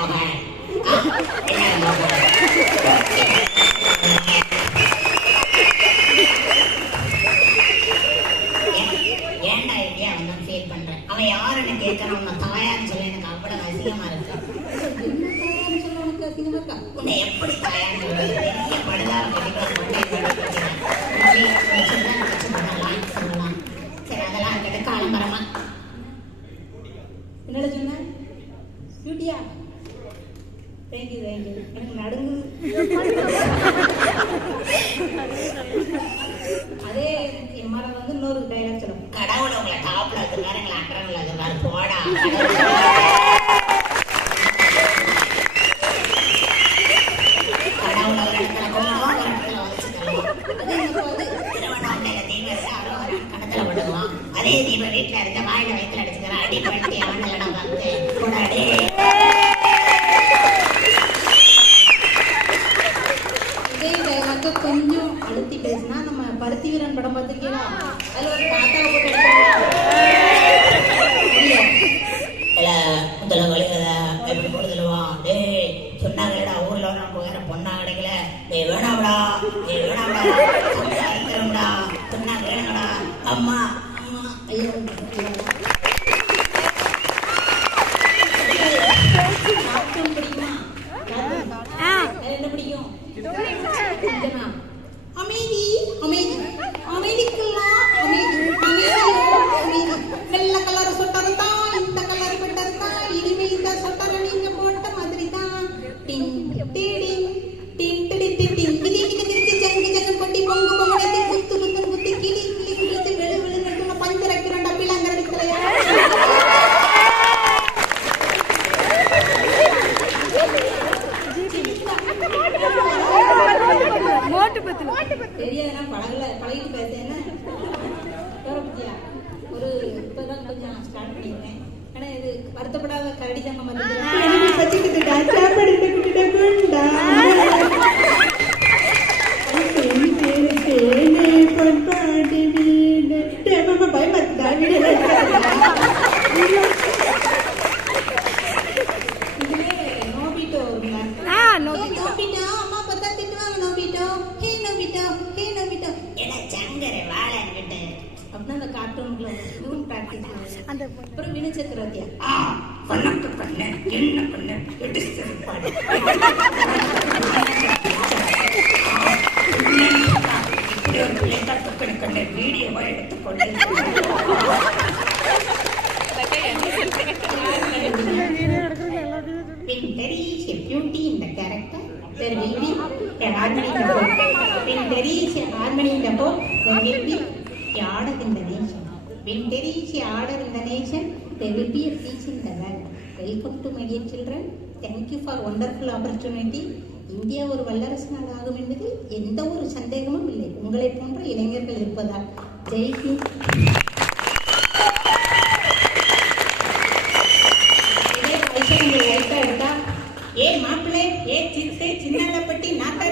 மோகன் என்ன மோகன் ஏன்டா இந்தியா அவன் ஃபீல் பண்றேன். அவன் யாருன்னு கேட்கறான். உன்னை தாயான்னு சொல்ல எனக்கு அவ்வளவு அசிங்கமா இருக்கு. உன்னை எப்படி தாயான்னு சொல்றது? பெரிய படுதார சொல்லலாம். சரி அதெல்லாம் இருக்கட்டும். காலம்பரமா என்னடா சொன்ன? பியூட்டியா? Thank you thank you. எனக்கு நடுங்கு. அதே என் மரம் வந்து இன்னொரு டைலாக் சொல்லும். கடவுளை உங்களை டாப்ல வச்சிருக்காரு, எங்களை அக்கறவுல வச்சிருக்காரு. போடா கடவுளை ஒரு இடத்துல கொள்ளுவோம், ஒரு இடத்துல வச்சுக்கலாம். அதே நம்ம வந்து திருவண்ணாமலையில தீபம் இருக்கு, அரோகரா கணத்துல விடுவோம். அதே தீபம் வீட்டுல இருக்க வாயில வயிற்றுல அடிச்சுக்கிறேன். அடி பண்ணி அவன் வந்து போடாடே. இதே டைலாக்க கொஞ்சம் அழுத்தி பேசினா நம்ம பருத்தி வீரன் படம் பார்த்திருக்கீங்களா? அதுல ஒரு தாத்தாவை போட்டு முதல்ல வழிகதா எப்படி கொடுத்துருவோம். டேய் சொன்னாங்கடா ஊர்ல நம்ம வேற பொண்ணா கிடைக்கல. டேய் வேணாம்டா, டேய் வேணாம்டா, இருக்கிறோம்டா, சொன்னா வேணுங்கடா. அம்மா அம்மா ஐயோ கார்ட்டூன் பிடிக்குமா? என்ன பிடிக்கும்? அமைதி அமைதி அமைதிக்குலாம் அமைதி அமைதி. வெள்ள கலர் சொட்டர் தான், இந்த கலர் பெட்டர் தான், இனிமே இந்த சொட்டரை நீங்க போட்ட மாதிரி தான். டிங் டிடிங் டிங் டிடி டிடிங் கிதி கிதி கிதி ஜங்கு ஜங்கு பொட்டி பொங்கு பொங்கடி குத்து குத்து குத்தி கிளி கிளி கிளி வெளு வெளு நடுல பஞ்சரக்கிறண்ட பிளங்கற அடிக்கலையா? தெரியாதுன்னா பழகிட்டு பேசேன்னா பத்தியா ஒரு இப்பதான் கொஞ்சம் ஸ்டார்ட் பண்ணிருக்கேன். ஆனா இது வருத்தப்படாத கரடி சங்கம் நோபிட்டோ நோபிட்டோ அம்மா பார்த்தா திட்டுவாங்க. நோபிட்டோ ஹே நோபிட்டோ ஹே நோபிட்டோ என்ன சங்கரை வாழன்கிட்டு அப்படின்னா அந்த கார்ட்டூன்ல இதுவும் பிராக்டிஸ். அப்புறம் வினு சக்கரவர்த்தியா பண்ணக்கு பண்ண என்ன பண்ண எட்டு சிறப்பாடு இப்படி ஒரு பிள்ளைங்க துக்கணு கண்ட வீடியோவை எடுத்துக்கொண்டு When there is a beauty in the character, there will be a harmony in the home. When there is a harmony in the home, there will be a order in the nation. When there is a order in the nation, there will be a peace in the world. Welcome to my dear children. Thank you for wonderful opportunity. India ஒரு வல்லரசு நாடு ஆகும் என்பதில் எந்த ஒரு சந்தேகமும் இல்லை. உங்களை போன்ற இளைஞர்கள் இருப்பதால். ஜெய் ஹிந்த். ஏ மாப்பிள்ளை, ஏ சித்து, சின்னப்பட்டி, நாட்டை